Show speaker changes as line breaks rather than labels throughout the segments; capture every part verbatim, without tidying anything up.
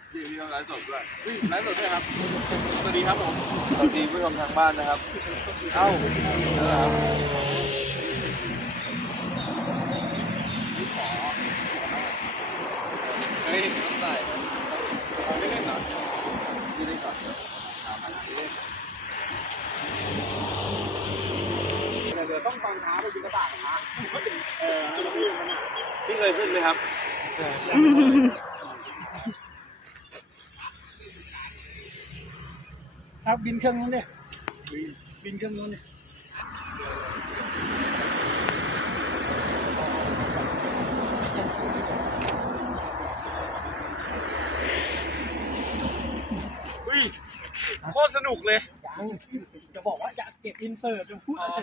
พี่พี่ต้องไลฟ์สดด้วยไลฟ์สดด้วยครับสวัสดีครับผมสวัสดีผู้ชมทางบ้านนะครับเอ้านะครับเฮ้ยต้องใส่ไม่เล่นเหรอพี่เล่นก่อนถามมาพี่เล่นเดี๋ยวต้องตอนเช้าไปบินกระต่ายนะเออพี่เคยขึ้นไหมครับ
ครับบินเครื่องนู้นเนี่ยบินเครื่องนู้นเนี่ย
อุ้ยโคตรสนุกเลย
ยังจะบอกว่าจะเก็บอินเสิร์ตจะพูดอะไร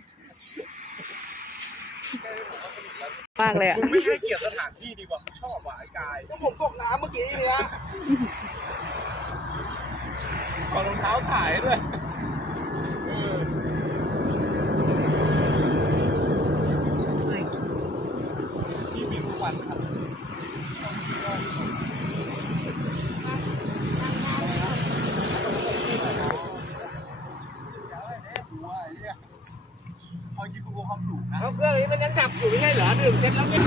มากเลยอ่ะ
ไม่ให้เกียรติสถานที่ดีกว่าชอบหวายกายก็ผมตกน้ำเมื่อกี้เนี่ยขอรองเท้าถ่ายด้วยที่บินทุกวันครับเอายิงกูความสูงนะเครื่องนี้มันยังจับอยู่ไม่ใช่เหรอดื่มเสร็จแล้วเนี่ย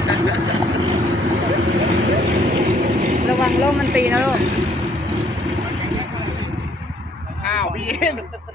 ระวังโลกมันตีนะลูก
อ้าวพี่เอ็น